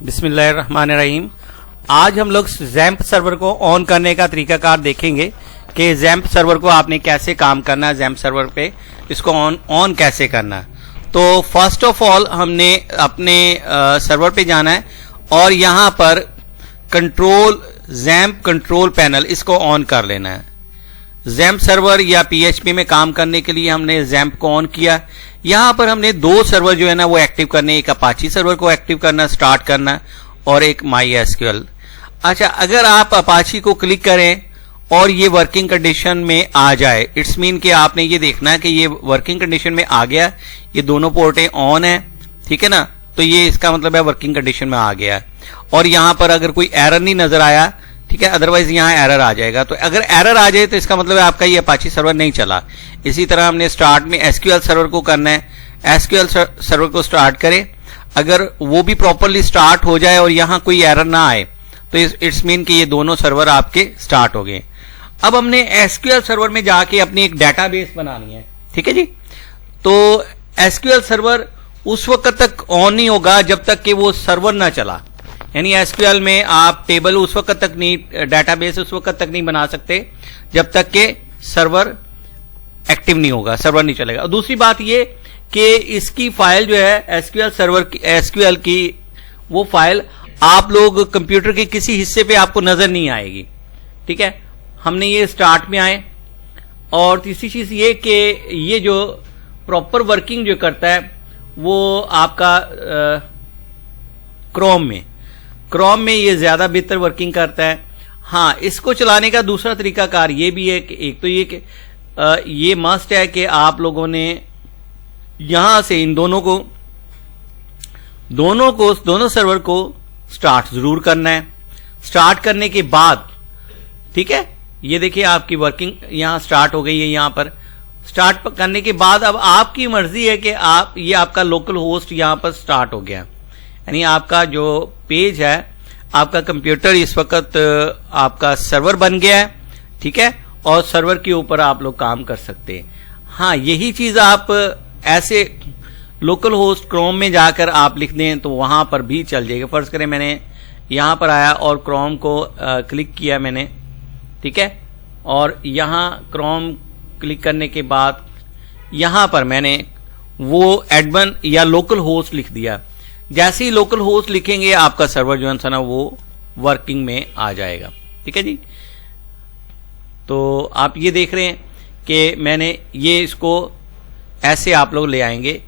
بسم اللہ الرحمن الرحیم. آج ہم لوگ زیمپ سرور کو آن کرنے کا طریقہ کار دیکھیں گے کہ زیمپ سرور کو آپ نے کیسے کام کرنا ہے, زیمپ سرور پہ اس کو آن کیسے کرنا ہے. تو فرسٹ آف آل ہم نے اپنے سرور پہ جانا ہے اور یہاں پر زیمپ کنٹرول پینل اس کو آن کر لینا ہے. زیمپ سرور یا پی ایچ پی میں کام کرنے کے لیے ہم نے زیمپ کو آن کیا. یہاں پر ہم نے دو سرور جو ہے نا وہ ایکٹیو کرنے, ایک اپاچی سرور کو ایکٹیو کرنا اسٹارٹ کرنا اور ایک مائی ایس کیو ایل. اچھا, اگر آپ اپاچی کو کلک کریں اور یہ ورکنگ کنڈیشن میں آ جائے, اٹس مین کہ آپ نے یہ دیکھنا ہے کہ یہ ورکنگ کنڈیشن میں آ گیا, یہ دونوں پورٹیں آن ہیں, ٹھیک ہے نا. تو یہ اس کا مطلب ہے ورکنگ کنڈیشن میں آ گیا ہے. اور یہاں پر اگر کوئی ایرر نہیں نظر آیا, ٹھیک ہے, ادروائز یہاں ایرر آ جائے گا. تو اگر ایرر آ جائے تو اس کا مطلب ہے آپ کا یہ اپاچی سرور نہیں چلا. اسی طرح ہم نے سٹارٹ میں ایس کیو ایل سرور کو کرنا ہے. ایس کیو ایل سرور کو سٹارٹ کریں, اگر وہ بھی پراپرلی سٹارٹ ہو جائے اور یہاں کوئی ایرر نہ آئے تو اٹس مین کہ یہ دونوں سرور آپ کے سٹارٹ ہو گئے. اب ہم نے ایس کیو ایل سرور میں جا کے اپنی ایک ڈیٹا بیس بنانی ہے, ٹھیک ہے جی. تو ایس کیو ایل سرور اس وقت تک آن نہیں ہوگا جب تک کہ وہ سرور نہ چلا. یعنی ایس کیو ایل میں آپ ٹیبل اس وقت تک نہیں, ڈیٹا بیس اس وقت تک نہیں بنا سکتے جب تک کہ سرور ایکٹیو نہیں ہوگا, سرور نہیں چلے گا. اور دوسری بات یہ کہ اس کی فائل جو ہے S Q L server S Q L کی, وہ فائل آپ لوگ کمپیوٹر کے کسی حصے پہ آپ کو نظر نہیں آئے گی, ٹھیک ہے. ہم نے یہ سٹارٹ میں آئے. اور تیسری چیز یہ کہ یہ جو پراپر ورکنگ جو کرتا ہے وہ آپ کا کروم میں یہ زیادہ بہتر ورکنگ کرتا ہے. ہاں, اس کو چلانے کا دوسرا طریقہ کار یہ بھی ہے کہ ایک تو یہ کہ یہ مسٹ ہے کہ آپ لوگوں نے یہاں سے ان دونوں سرور کو سٹارٹ ضرور کرنا ہے. سٹارٹ کرنے کے بعد, ٹھیک ہے, یہ دیکھیں آپ کی ورکنگ یہاں سٹارٹ ہو گئی ہے. یہاں پر سٹارٹ کرنے کے بعد اب آپ کی مرضی ہے کہ یہ آپ کا لوکل ہوسٹ یہاں پر سٹارٹ ہو گیا. یعنی آپ کا جو پیج ہے, آپ کا کمپیوٹر اس وقت آپ کا سرور بن گیا ہے, ٹھیک ہے, اور سرور کے اوپر آپ لوگ کام کر سکتے ہیں. ہاں, یہی چیز آپ ایسے لوکل ہوسٹ کروم میں جا کر آپ لکھ دیں تو وہاں پر بھی چل جائے گا. فرض کریں میں نے یہاں پر آیا اور کروم کو کلک کیا میں نے, ٹھیک ہے, اور یہاں کروم کلک کرنے کے بعد یہاں پر میں نے وہ ایڈمن یا لوکل ہوسٹ لکھ دیا. جیسے ہی لوکل ہوسٹ لکھیں گے آپ کا سرور جو ہے نا وہ ورکنگ میں آ جائے گا, ٹھیک ہے جی. تو آپ یہ دیکھ رہے ہیں کہ میں نے یہ اس کو ایسے آپ لوگ لے آئیں گے.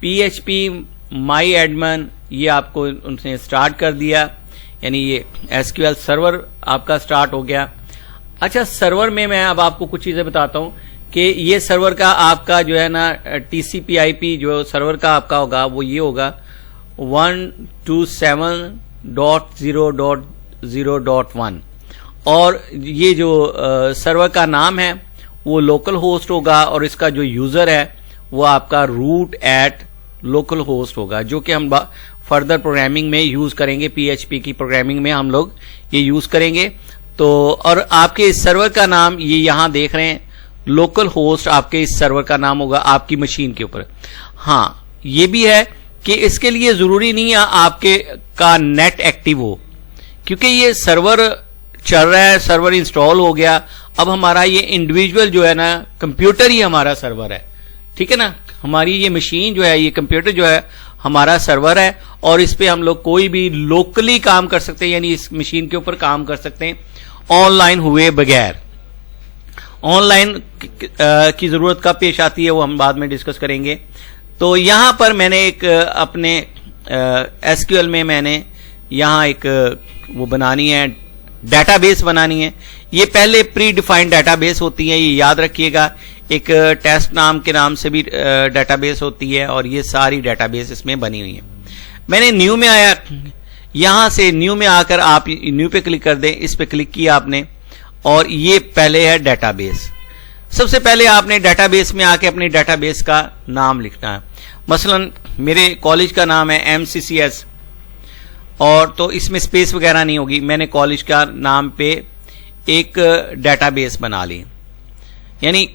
پی ایچ پی مائی ایڈمن یہ آپ کو ان سے سٹارٹ کر دیا, یعنی یہ ایس کیو ایل سرور آپ کا سٹارٹ ہو گیا. اچھا, سرور میں اب آپ کو کچھ چیزیں بتاتا ہوں کہ یہ سرور کا آپ کا جو ہے نا ٹی سی پی آئی پی جو سرور کا آپ کا ہوگا وہ یہ ہوگا 127.0.0.1 اور یہ جو سرور کا نام ہے وہ لوکل ہوسٹ ہوگا اور اس کا جو یوزر ہے وہ آپ کا root@local host ہوگا, جو کہ ہم فردر پروگرامنگ میں یوز کریں گے. پی ایچ پی کی پروگرامنگ میں ہم لوگ یہ یوز کریں گے. تو اور آپ کے اس سرور کا نام یہ یہاں دیکھ رہے ہیں, لوکل ہوسٹ آپ کے اس سرور کا نام ہوگا آپ کی مشین کے اوپر. ہاں, یہ بھی ہے کہ اس کے لیے ضروری نہیں ہے آپ کے کا نیٹ ایکٹیو ہو, کیونکہ یہ سرور چل رہا ہے, سرور انسٹال ہو گیا. اب ہمارا یہ انڈیویجول جو ہے نا کمپیوٹر ہی ہمارا سرور ہے, ٹھیک ہے نا. ہماری یہ مشین جو ہے, یہ کمپیوٹر جو ہے ہمارا سرور ہے اور اس پہ ہم لوگ کوئی بھی لوکلی کام کر سکتے ہیں, یعنی اس مشین کے اوپر کام کر سکتے ہیں آن لائن ہوئے بغیر. آن لائن کی ضرورت کب پیش آتی ہے وہ ہم بعد میں ڈسکس کریں گے. تو یہاں پر میں نے ایک اپنے ایس کیو ایل میں نے یہاں ایک وہ بنانی ہے, ڈیٹا بیس بنانی ہے. یہ پہلے پری ڈیفائنڈ ڈیٹا بیس ہوتی ہے, یہ یاد رکھیے گا. ایک ٹیسٹ نام کے نام سے بھی ڈیٹا بیس ہوتی ہے اور یہ ساری ڈیٹا بیس اس میں بنی ہوئی ہے. میں نے نیو میں آیا, یہاں سے نیو میں آ کر آپ نیو پہ کلک کر دیں. اس پہ کلک کیا آپ نے اور یہ پہلے ہے ڈیٹا بیس. سب سے پہلے آپ نے ڈیٹا بیس میں آ کے اپنی ڈیٹا بیس کا نام لکھنا ہے. مثلا میرے کالج کا نام ہے MCCS اور تو اس میں اسپیس وغیرہ نہیں ہوگی. میں نے کالج کا نام پہ ایک ڈیٹا بیس بنا لی, یعنی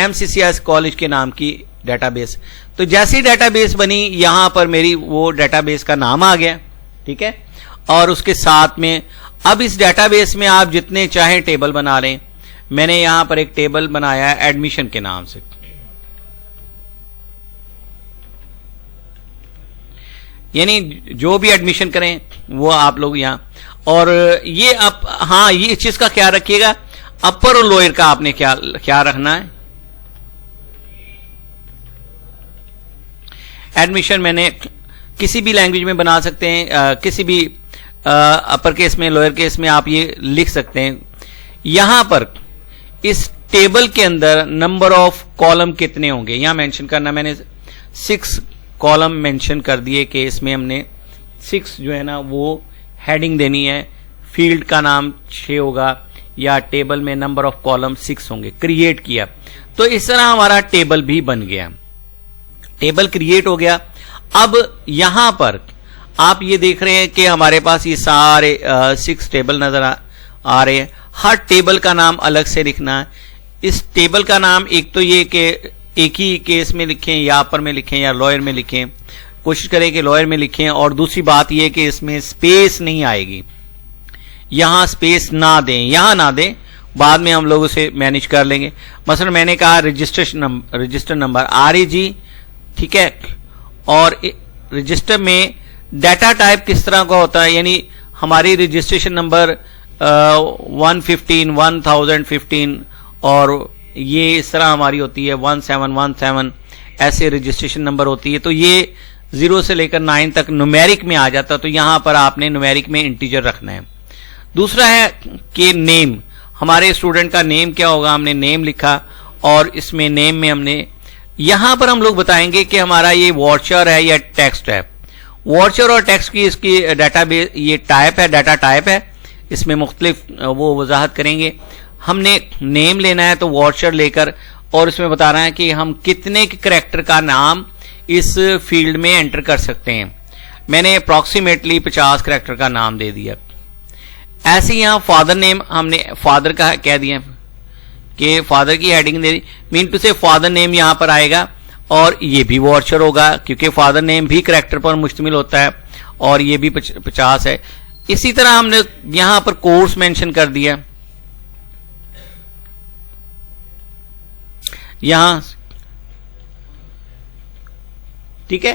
MCCS کالج کے نام کی ڈیٹا بیس. تو جیسی ڈیٹا بیس بنی یہاں پر میری وہ ڈیٹا بیس کا نام آ گیا, ٹھیک ہے. اور اس کے ساتھ میں اب اس ڈیٹا بیس میں آپ جتنے چاہیں ٹیبل بنا لیں. میں نے یہاں پر ایک ٹیبل بنایا ہے ایڈمیشن کے نام سے. یعنی جو بھی ایڈمیشن کریں وہ آپ لوگ یہاں. اور یہ ہاں یہ اس چیز کا خیال رکھیے گا, اپر اور لوئر کا آپ نے خیال رکھنا ہے. ایڈمیشن میں نے کسی بھی لینگویج میں بنا سکتے ہیں, کسی بھی اپر کیس میں لوئر کیس میں آپ یہ لکھ سکتے ہیں. یہاں پر اس ٹیبل کے اندر نمبر آف کالم کتنے ہوں گے یہاں مینشن کرنا. میں نے 6 کالم مینشن کر دیے کہ اس میں ہم نے 6 جو ہے نا وہ ہیڈنگ دینی ہے. فیلڈ کا نام 6 ہوگا یا ٹیبل میں نمبر آف کالم 6 ہوں گے. کریٹ کیا تو اس طرح ہمارا ٹیبل بھی بن گیا. ٹیبل کریٹ ہو گیا. اب یہاں پر آپ یہ دیکھ رہے ہیں کہ ہمارے پاس یہ سارے 6 ٹیبل نظر آ رہے ہیں. ہر ٹیبل کا نام الگ سے لکھنا ہے. اس ٹیبل کا نام ایک تو یہ کہ ایک ہی کیس میں لکھیں یا اپر میں لکھیں یا لوئر میں لکھیں. کوشش کریں کہ لوئر میں لکھیں. اور دوسری بات یہ کہ اس میں سپیس نہیں آئے گی, یہاں سپیس نہ دیں, یہاں نہ دیں, بعد میں ہم لوگ اسے مینیج کر لیں گے. مثلا میں نے کہا رجسٹر نمبر REG, ٹھیک ہے. اور رجسٹر میں ڈیٹا ٹائپ کس طرح کا ہوتا ہے, یعنی ہماری رجسٹریشن نمبر 115 1015 اور یہ اس طرح ہماری ہوتی ہے 1717 ایسے رجسٹریشن نمبر ہوتی ہے. تو یہ 0 سے لے کر 9 تک نومیرک میں آ جاتا. تو یہاں پر آپ نے نومیرک میں انٹیجر رکھنا ہے. دوسرا ہے کہ نیم, ہمارے اسٹوڈنٹ کا نیم کیا ہوگا. ہم نے نیم لکھا اور اس میں نیم میں ہم نے یہاں پر ہم لوگ بتائیں گے کہ ہمارا یہ واچر ہے یا ٹیکسٹ ہے. واچر اور ٹیکسٹ کی اس کی ڈیٹا بیس یہ ٹائپ ہے, ڈیٹا ٹائپ ہے. اس میں مختلف وہ وضاحت کریں گے. ہم نے نیم لینا ہے تو واچر لے کر اور اس میں بتانا ہے کہ ہم کتنے کریکٹر کا نام اس فیلڈ میں انٹر کر سکتے ہیں. میں نے اپروکسیمیٹلی 50 کریکٹر کا نام دے دیا. ایسے یہاں فادر نیم ہم نے فادر کا کہہ دیا کہ فادر کی ہیڈنگ دے دی. مین ٹو سے فادر نیم یہاں پر آئے گا اور یہ بھی واچر ہوگا کیونکہ فادر نیم بھی کریکٹر پر مشتمل ہوتا ہے اور یہ بھی 50 ہے. اسی طرح ہم نے یہاں پر کورس مینشن کر دیا. یہاں ٹھیک ہے,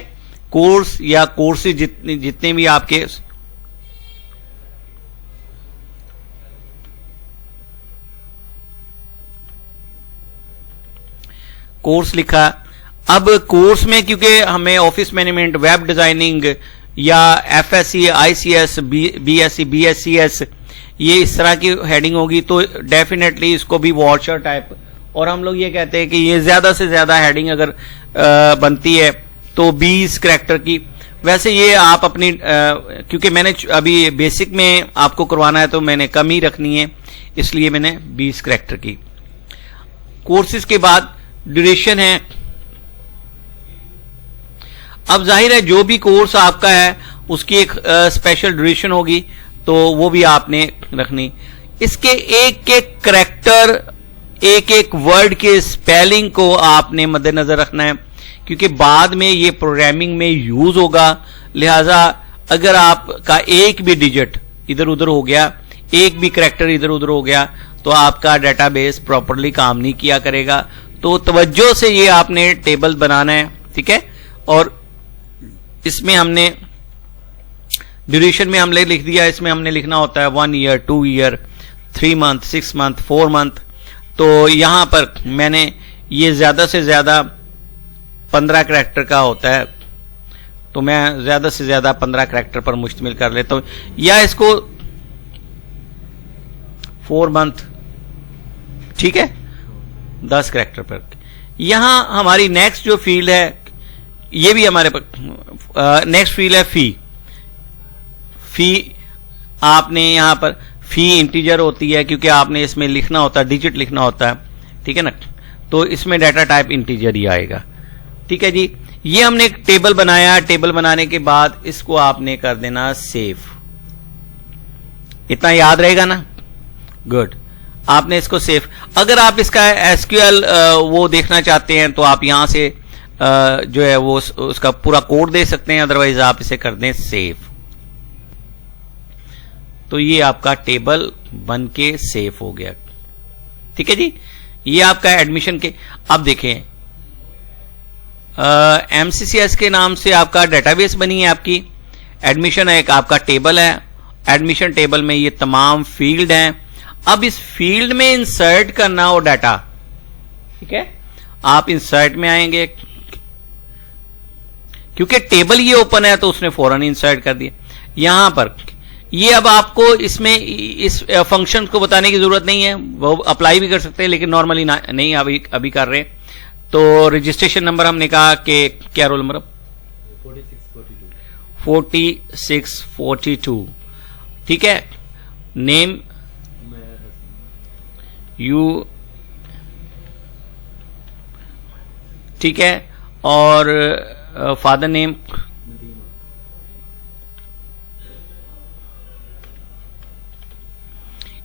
کورس یا کورسز جتنے بھی آپ کے کورس لکھا. اب کورس میں کیونکہ ہمیں آفس مینجمنٹ, ویب ڈیزائننگ یا FSC ICS BSc BScs یہ اس طرح کی ہیڈنگ ہوگی تو ڈیفینیٹلی اس کو بھی واچر ٹائپ. اور ہم لوگ یہ کہتے ہیں کہ یہ زیادہ سے زیادہ ہیڈنگ اگر بنتی ہے تو 20 کریکٹر کی. ویسے یہ آپ اپنی کیونکہ میں نے ابھی بیسک میں آپ کو کروانا ہے تو میں نے کم ہی رکھنی ہے, اس لیے میں نے 20 کریکٹر کی. کورسز کے بعد ڈیوریشن ہے. اب ظاہر ہے جو بھی کورس آپ کا ہے اس کی ایک اسپیشل ڈیوریشن ہوگی تو وہ بھی آپ نے رکھنی. اس کے ایک ایک کریکٹر, ایک ایک ورڈ کے اسپیلنگ کو آپ نے مد نظر رکھنا ہے کیونکہ بعد میں یہ پروگرامنگ میں یوز ہوگا. لہذا اگر آپ کا ایک بھی ڈیجٹ ادھر ادھر ہو گیا, ایک بھی کریکٹر ادھر ادھر ہو گیا تو آپ کا ڈیٹا بیس پراپرلی کام نہیں کیا کرے گا. تو توجہ سے یہ آپ نے ٹیبل بنانا ہے, ٹھیک ہے. اور اس میں ہم نے ڈیوریشن میں ہم نے لکھ دیا, اس میں ہم نے لکھنا ہوتا ہے 1 year 2 year 3 month 6 month 4 month. تو یہاں پر میں نے یہ زیادہ سے زیادہ 15 کریکٹر کا ہوتا ہے تو میں زیادہ سے زیادہ 15 کریکٹر پر مشتمل کر لیتا ہوں, یا اس کو 4 month, ٹھیک ہے, 10 کریکٹر پر. یہاں ہماری نیکسٹ جو فیلڈ ہے یہ بھی ہمارے نیکسٹ فیلڈ ہے فی. فی آپ نے یہاں پر فی انٹیجر ہوتی ہے کیونکہ آپ نے اس میں لکھنا ہوتا ہے, ڈیجٹ لکھنا ہوتا ہے, ٹھیک ہے نا. تو اس میں ڈیٹا ٹائپ انٹیجر ہی آئے گا, ٹھیک ہے جی. یہ ہم نے ایک ٹیبل بنایا. ٹیبل بنانے کے بعد اس کو آپ نے کر دینا سیو. اتنا یاد رہے گا نا, گڈ. آپ نے اس کو سیو. اگر آپ اس کا SQL وہ دیکھنا چاہتے ہیں تو آپ یہاں سے جو ہے وہ اس کا پورا کوڈ دے سکتے ہیں, ادروائز آپ اسے کر دیں سیو. تو یہ آپ کا ٹیبل بن کے سیو ہو گیا. ٹھیک ہے جی, یہ آپ کا ایڈمیشن کے. اب دیکھیں ایم سی سی ایس کے نام سے آپ کا ڈیٹا بیس بنی ہے آپ کی. ایڈمیشن ایک آپ کا ٹیبل ہے. ایڈمیشن ٹیبل میں یہ تمام فیلڈ ہیں. اب اس فیلڈ میں انسرٹ کرنا ہو ڈیٹا. ٹھیک ہے, آپ انسرٹ میں آئیں گے, کیونکہ ٹیبل یہ اوپن ہے تو اس نے فوراً انسرٹ کر دیا. یہاں پر یہ اب آپ کو اس میں اس فنکشن کو بتانے کی ضرورت نہیں ہے, وہ اپلائی بھی کر سکتے ہیں لیکن نارملی نہیں ابھی کر رہے. تو رجسٹریشن نمبر ہم نے کہا کہ کیا رول نمبر 4642. ٹھیک ہے, نیم یو, ٹھیک ہے, اور فادر نیم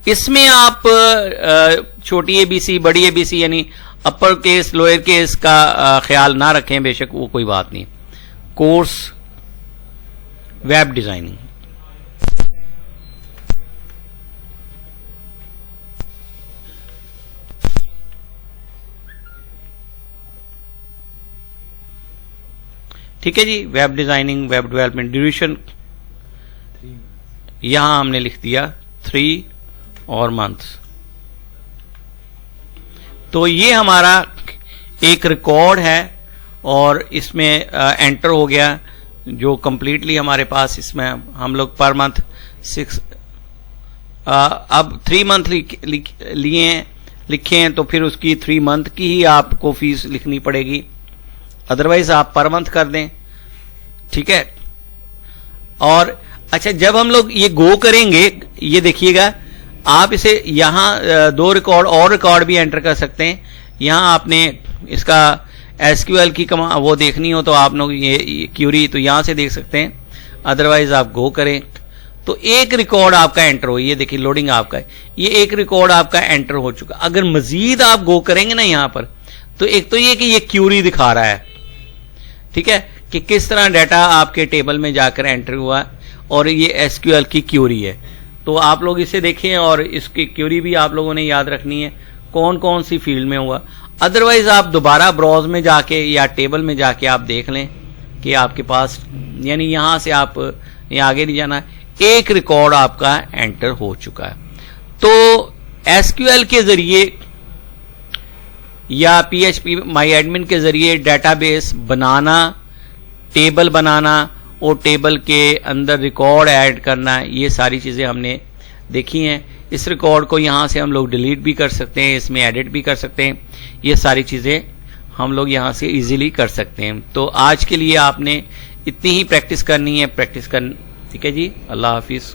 اس میں آپ چھوٹی اے بی سی بڑی اے بی سی یعنی اپر کیس لوئر کیس کا خیال نہ رکھیں, بے شک وہ کوئی بات نہیں. Course web designing. ٹھیک ہے جی, web designing web development. Duration یہاں ہم نے لکھ دیا 3 اور منتھ. تو یہ ہمارا ایک ریکارڈ ہے اور اس میں انٹر ہو گیا جو کمپلیٹلی ہمارے پاس. اس میں ہم لوگ پر منتھ 6 اب 3 منتھ لکھے ہیں تو پھر اس کی 3 منتھ کی ہی آپ کو فیس لکھنی پڑے گی, ادروائز آپ پر منتھ کر دیں. ٹھیک ہے, اور اچھا جب ہم لوگ یہ گو کریں گے, یہ دیکھیے گا آپ اسے یہاں 2 ریکارڈ اور ریکارڈ بھی انٹر کر سکتے ہیں. یہاں آپ نے اس کا ایس کیو ایل کی وہ دیکھنی ہو تو آپ لوگ یہ کیوری تو یہاں سے دیکھ سکتے ہیں, ادروائز آپ گو کریں تو ایک ریکارڈ آپ کا انٹر ہو. یہ دیکھیے لوڈنگ آپ کا ہے, یہ ایک ریکارڈ آپ کا انٹر ہو چکا. اگر مزید آپ گو کریں گے نا یہاں پر تو ایک تو یہ کہ یہ کیوری دکھا رہا ہے. ٹھیک ہے, کہ کس طرح ڈیٹا آپ کے ٹیبل میں جا کر انٹر ہوا, اور یہ ایس کیو ایل کی کیوری ہے. تو آپ لوگ اسے دیکھیں اور اس کی کیوری بھی آپ لوگوں نے یاد رکھنی ہے کون کون سی فیلڈ میں ہوا. ادروائز آپ دوبارہ براؤز میں جا کے یا ٹیبل میں جا کے آپ دیکھ لیں کہ آپ کے پاس, یعنی یہاں سے آپ یہاں آگے نہیں جانا, ایک ریکارڈ آپ کا انٹر ہو چکا ہے. تو ایس کیو ایل کے ذریعے یا پی ایچ پی مائی ایڈمن کے ذریعے ڈیٹا بیس بنانا, ٹیبل بنانا اور ٹیبل کے اندر ریکارڈ ایڈ کرنا, یہ ساری چیزیں ہم نے دیکھی ہیں. اس ریکارڈ کو یہاں سے ہم لوگ ڈیلیٹ بھی کر سکتے ہیں, اس میں ایڈٹ بھی کر سکتے ہیں. یہ ساری چیزیں ہم لوگ یہاں سے ایزیلی کر سکتے ہیں. تو آج کے لیے آپ نے اتنی ہی پریکٹس کرنی ہے, ٹھیک ہے جی, اللہ حافظ.